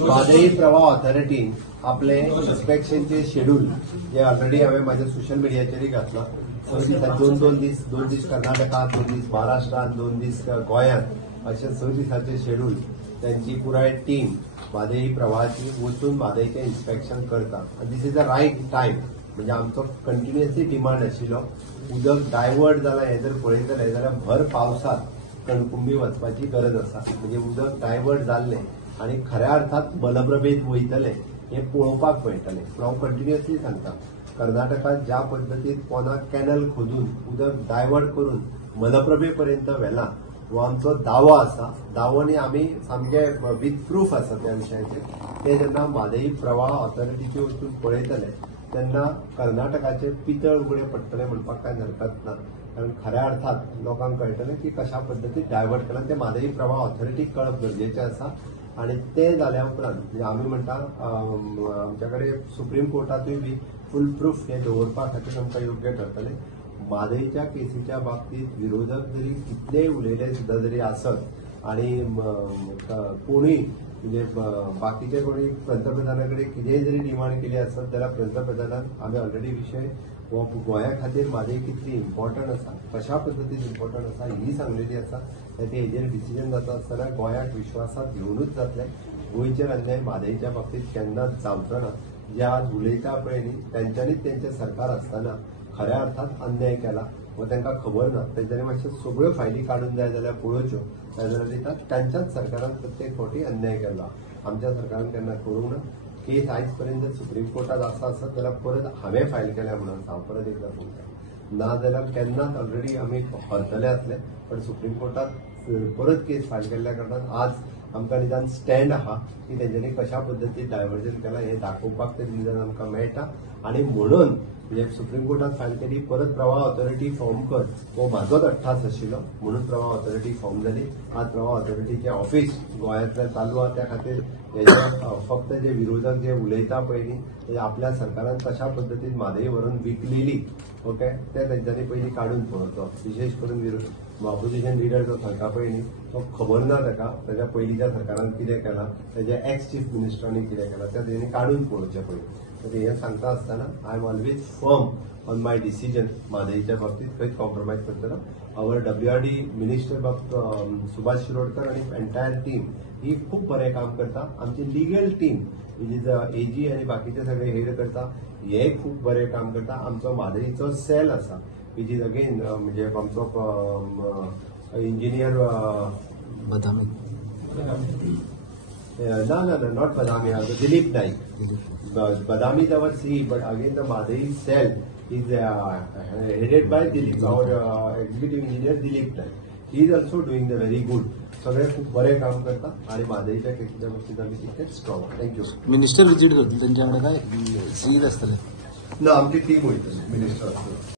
म्हादई प्रवाह ऑथॉरिटीन आपले इन्स्पेक्शनचे शेड्यूल जे ऑलरेडी हांवें म्हाज्या सोशल मिडियाचेरय घातला. 6 दिसांत दोन दीस कर्नाटकात, 2 दीस महाराष्ट्रात, 2 दीस गोंयांत अशे 6 दिसांचे शेड्यूल त्यांची पुराय टीम म्हादई प्रवाहाची वचून म्हादईचें इन्स्पेक्शन करता. आनी this is the right time. म्हणजे आमचो कंटिन्युअसली डिमांड आशिल्लो उदक डायवर्ट जालां हें जर पळयतले जाल्यार भर पावसात कणकुंबी वचपाची गरज आसा. म्हणजे उदक डायवर्ट जाल्लें आनी खऱ्या अर्थात मलप्रभेत वयतले हे पळोवपाक मेळटलें. पूण हांव कंटिन्युअसली सांगता कर्नाटकात ज्या पद्दतीन पोना कॅनल खोदून उदक डायवर्ट करून मलप्रभे पर्यंत व्हेला हो आमचो दावो आसा. दावोनी आमी सामके विथ प्रूफ आसा त्या विशयाचेर. ते जेन्ना म्हादई प्रवाह ऑथॉरिटीचे वचून पळयतले तेन्ना कर्नाटकाचे पितळ उगडे पडटले म्हणपाक कांय हरकत ना. कारण खऱ्या अर्थात लोकांक कळटलें की कशा पद्दतीन डायवर्ट केला ते म्हादई प्रवाह ऑथॉरिटीक कळप गरजेचें आसा. आणि ते जाल्या उपरांत म्हणजे आमी म्हणटा आमच्या कडेन सुप्रीम कोर्टातूय बी फूल प्रूफ हे दवरपा खातीर आमकां योग्य ठरतलें. म्हादईच्या केसीच्या बाबतीत विरोधक जरी कितलेय उलयले सुद्दां जरी आसत आणि कोणूय म्हणजे बाकीचे कोणी पंतप्रधाना कडेन कितेंय जरी डिमांड केली आसत जाल्यार पंतप्रधानान आमी ऑलरेडी विशय हो गोंया खातीर म्हादई कितली इम्पॉर्टंट आसा, कशा पद्दतीन इम्पॉर्टंट आसा ही सांगलेली आसा. ते हेजेर डिसिजन जाता आसतना गोंयाक विश्वासात घेवनूच जातलें. गोंयचेर अन्याय म्हादईच्या बाबतीत केन्नाच जावचो ना. जे आज उलयता पळय न्ही तेंच्यांनीच तेंचें सरकार आसतना खऱ्या अर्थात अन्याय केला व तांकां खबर ना. तेंच्यांनी मातश्यो सगळ्यो फायली काडून जाय जाल्यार पळोवच्यो. जाल्यार दितात तांच्याच सरकारान प्रत्येक फावटी अन्याय केला. आमच्या सरकारान केन्ना करूंक ना. केस आयज पर्यंत सुप्रीम कोर्टात आसत जाल्यार परत हांवें फायल केल्या म्हणून हांव परत एकदा सांगता. ना जाल्यार केन्नाच ऑलरेडी आमी हरतले आसले. पण सुप्रीम कोर्टात परत केस फायल केल्ल्या कारणान आज आमकां निदान स्टँड आहा की तेंच्यांनी कशा पद्दतीन डायव्हर्जन केला हें दाखोवपाक तरी निदान आमकां मेळटा. आनी म्हणून म्हणजे सुप्रीम कोर्टात फायल केली परत प्रवाह ऑथॉरिटी फॉर्म कर हो म्हाजोच अट्टास आशिल्लो म्हणून प्रवाह ऑथॉरिटी फॉर्म जाली. आज प्रवाह ऑथॉरिटीचें ऑफिस गोंयांतल्यान चालू आहा. त्या खातीर फक्त जे विरोधक जे उलयता पळय न्ही आपल्या सरकारान कशा पद्दतीन म्हादई व्हरून विकलेली ओके ते तेंच्यांनी पयलीं काडून पळोवचो. विशेष करून ऑपोजिशन लिडर जो सांगता पळय न्ही तो खबर ना ताका ताच्या पयलींच्या सरकारान कितें केलां, ताच्या एक्स चीफ मिनिस्टरांनी कितें केलां तें तेणी काडून पळोवचें पळय. हे सांगता आसतना I am always firm on my decision. म्हादईच्या बाबतीत खंयच कॉम्प्रोमायज करतना our WRD minister Subhash Shirodkar आणि एंटायर टीम ही खूप बरें काम करता. आमची legal team which is AG आणि बाकीचे सगळे हेड करता हे खूप बरें काम करता. आमचो म्हादईचो सेल आसा विच इज अगेन म्हणजे आमचो engineer Badami not Badami Dilip Naik. Badami is our CE, but again the Madai cell is headed by Dilip, our executive engineer Dilip Naik. He is also doing the very good. सगळे खूप बरे काम करता आणि म्हादईच्या केसीच्या बाबतीत आम्ही तितकेच स्ट्रॉंग. थँक्यू. मिनिस्टर विजिट करतो त्यांच्याकडे काय सीज असतले ना आमची टीम वयतली मिनिस्टर असतो.